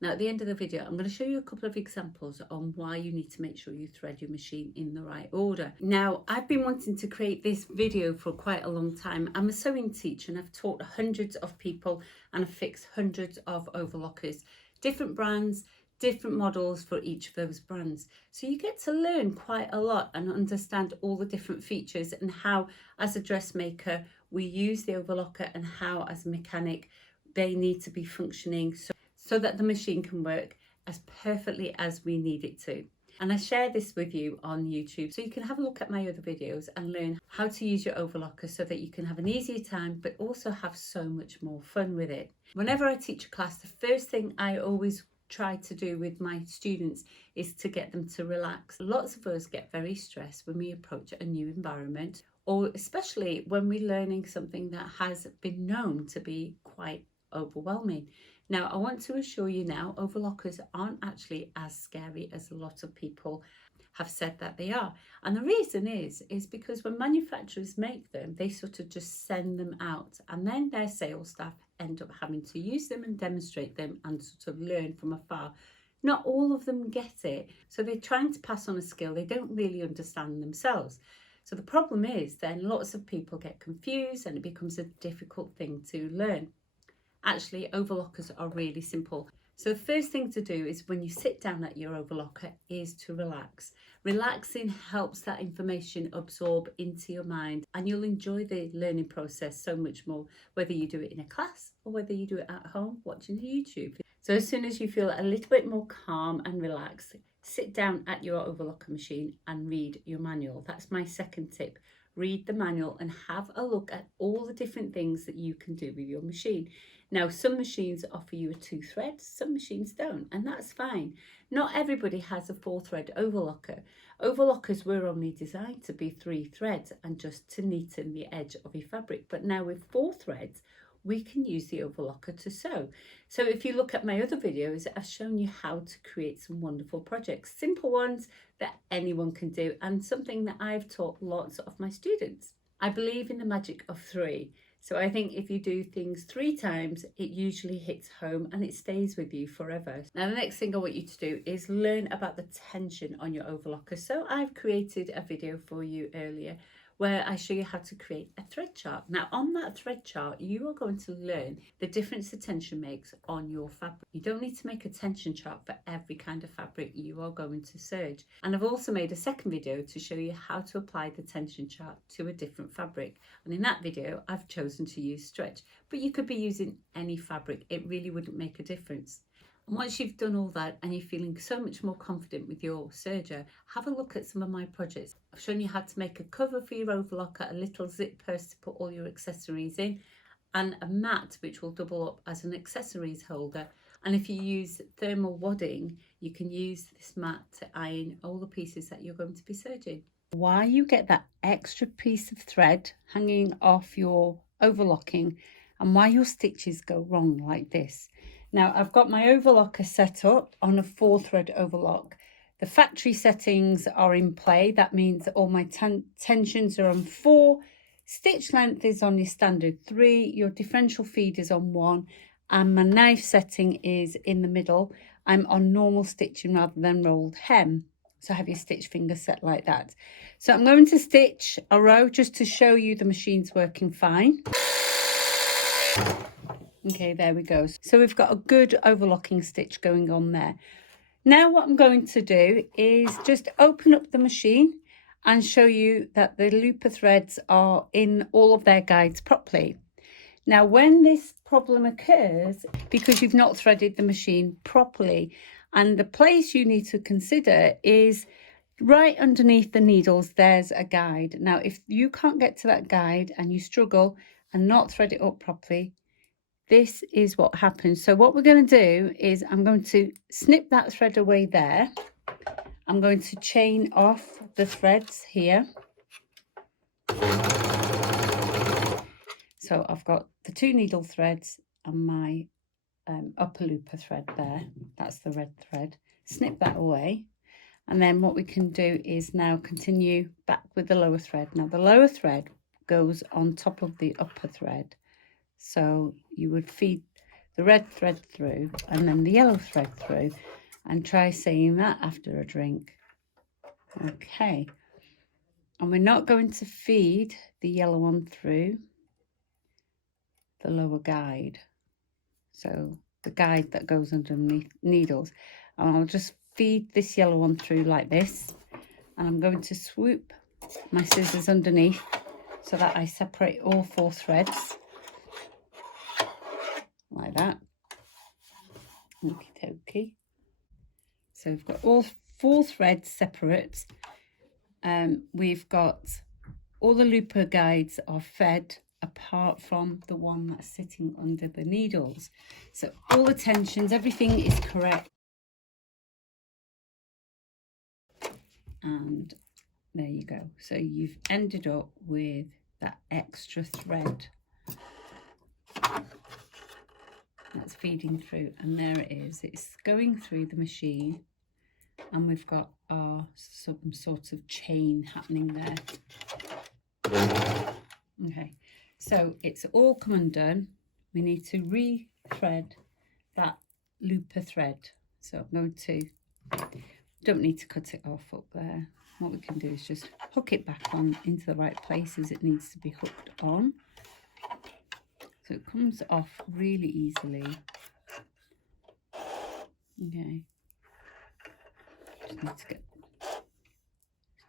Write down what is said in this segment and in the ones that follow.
Now at the end of the video, I'm going to show you a couple of examples on why you need to make sure you thread your machine in the right order. Now, I've been wanting to create this video for quite a long time. I'm a sewing teacher and I've taught hundreds of people and I've fixed hundreds of overlockers, different brands, different models for each of those brands. So you get to learn quite a lot and understand all the different features and how, as a dressmaker, we use the overlocker and how, as a mechanic, they need to be functioning so that the machine can work as perfectly as we need it to. And I share this with you on YouTube so you can have a look at my other videos and learn how to use your overlocker so that you can have an easier time but also have so much more fun with it. Whenever I teach a class, the first thing I always try to do with my students is to get them to relax. Lots of us get very stressed when we approach a new environment, or especially when we're learning something that has been known to be quite overwhelming. Now, I want to assure you now, overlockers aren't actually as scary as a lot of people have said that they are. And the reason is because when manufacturers make them, they sort of just send them out and then their sales staff end up having to use them and demonstrate them and sort of learn from afar. Not all of them get it. So they're trying to pass on a skill they don't really understand themselves. So the problem is then lots of people get confused and it becomes a difficult thing to learn. Actually, overlockers are really simple. So the first thing to do is when you sit down at your overlocker is to relax. Relaxing helps that information absorb into your mind and you'll enjoy the learning process so much more, whether you do it in a class or whether you do it at home watching YouTube. So as soon as you feel a little bit more calm and relaxed, sit down at your overlocker machine and read your manual. That's my second tip. Read the manual and have a look at all the different things that you can do with your machine. Now, some machines offer you a 2 thread, some machines don't, and that's fine. Not everybody has a 4 thread overlocker. Overlockers were only designed to be 3 threads and just to neaten the edge of your fabric. But now with 4 threads, we can use the overlocker to sew. So if you look at my other videos, I've shown you how to create some wonderful projects, simple ones that anyone can do and something that I've taught lots of my students. I believe in the magic of 3. So I think if you do things 3 times, it usually hits home and it stays with you forever. Now, the next thing I want you to do is learn about the tension on your overlocker. So I've created a video for you earlier where I show you how to create a thread chart. Now on that thread chart, you are going to learn the difference the tension makes on your fabric. You don't need to make a tension chart for every kind of fabric you are going to serge. And I've also made a second video to show you how to apply the tension chart to a different fabric. And in that video, I've chosen to use stretch, but you could be using any fabric. It really wouldn't make a difference. And once you've done all that and you're feeling so much more confident with your serger, have a look at some of my projects. I've shown you how to make a cover for your overlocker, a little zip purse to put all your accessories in, and a mat which will double up as an accessories holder. And if you use thermal wadding, you can use this mat to iron all the pieces that you're going to be serging. Why you get that extra piece of thread hanging off your overlocking and why your stitches go wrong like this. Now I've got my overlocker set up on a 4 thread overlock. The factory settings are in play. That means all my tensions are on 4. Stitch length is on your standard 3. Your differential feed is on 1. And my knife setting is in the middle. I'm on normal stitching rather than rolled hem. So have your stitch finger set like that. So I'm going to stitch a row just to show you the machine's working fine. Okay, there we go. So we've got a good overlocking stitch going on there. Now what I'm going to do is just open up the machine and show you that the looper threads are in all of their guides properly. Now when this problem occurs, because you've not threaded the machine properly, and the place you need to consider is right underneath the needles, there's a guide. Now if you can't get to that guide and you struggle and not thread it up properly, this is what happens. So what we're going to do is I'm going to snip that thread away there. I'm going to chain off the threads here. So I've got the 2 needle threads and my upper looper thread there. That's the red thread. Snip that away. And then what we can do is now continue back with the lower thread. Now the lower thread goes on top of the upper thread. So you would feed the red thread through and then the yellow thread through, and try saying that after a drink. Okay, and we're not going to feed the yellow one through the lower guide, so the guide that goes underneath needles, and I'll just feed this yellow one through like this, and I'm going to swoop my scissors underneath so that I separate all 4 threads like that. Okie dokie. So we've got all 4 threads separate. We've got all the looper guides are fed apart from the one that's sitting under the needles. So all the tensions, everything is correct. And there you go. So you've ended up with that extra thread that's feeding through, and there it is. It's going through the machine, and we've got our some sort of chain happening there. Okay, so it's all come undone. We need to re-thread that looper thread. So I'm going to, don't need to cut it off up there. What we can do is just hook it back on into the right places it needs to be hooked on. So it comes off really easily. Okay. Just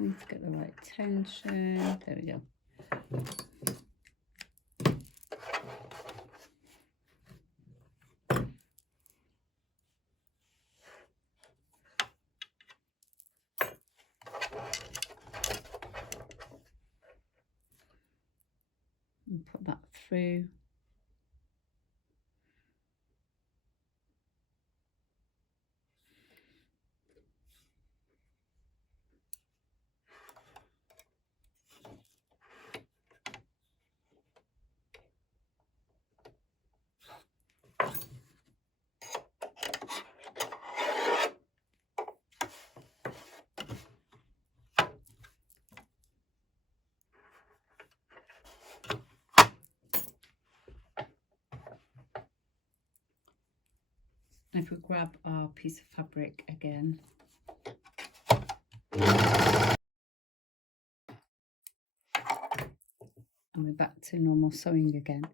need to get the right tension. There we go. And put that through. If we grab our piece of fabric again, and we're back to normal sewing again.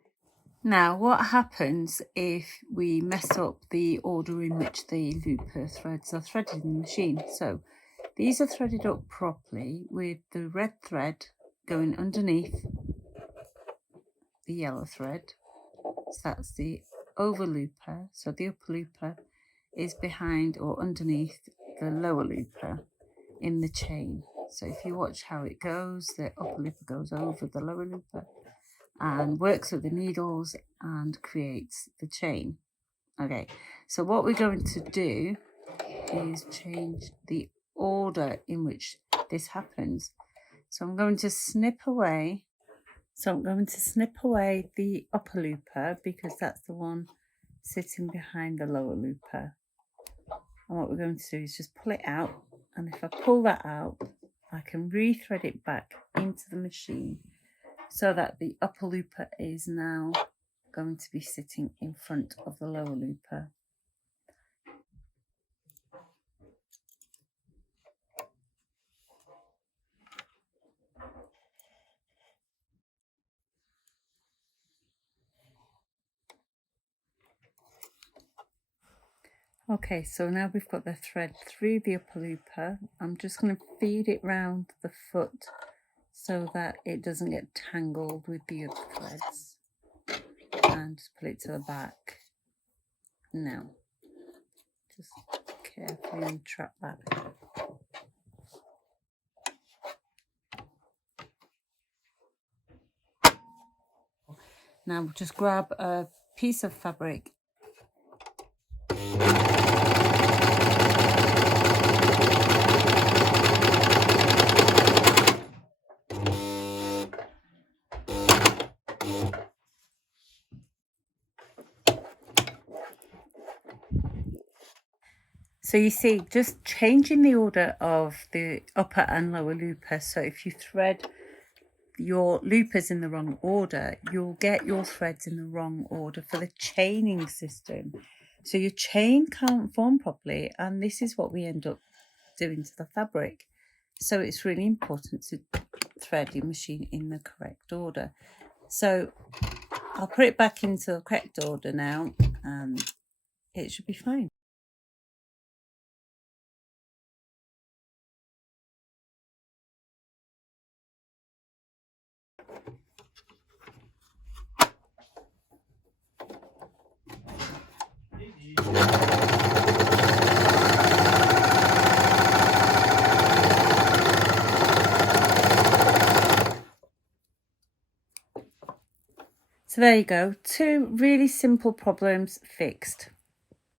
Now, what happens if we mess up the order in which the looper threads are threaded in the machine? So these are threaded up properly with the red thread going underneath the yellow thread. So that's the over looper. So the upper looper is behind or underneath the lower looper in the chain. So if you watch how it goes, the upper looper goes over the lower looper and works with the needles and creates the chain. Okay, so what we're going to do is change the order in which this happens. So I'm going to snip away. So I'm going to snip away the upper looper because that's the one sitting behind the lower looper. And what we're going to do is just pull it out. And if I pull that out, I can re-thread it back into the machine so that the upper looper is now going to be sitting in front of the lower looper. Okay, so now we've got the thread through the upper looper. I'm just going to feed it round the foot so that it doesn't get tangled with the other threads. And just pull it to the back. Now, just carefully untrap that. Now we'll just grab a piece of fabric . So you see, just changing the order of the upper and lower looper. So if you thread your loopers in the wrong order, you'll get your threads in the wrong order for the chaining system. So your chain can't form properly, and this is what we end up doing to the fabric. So it's really important to thread your machine in the correct order. So I'll put it back into the correct order now, and it should be fine. So there you go, 2 really simple problems fixed.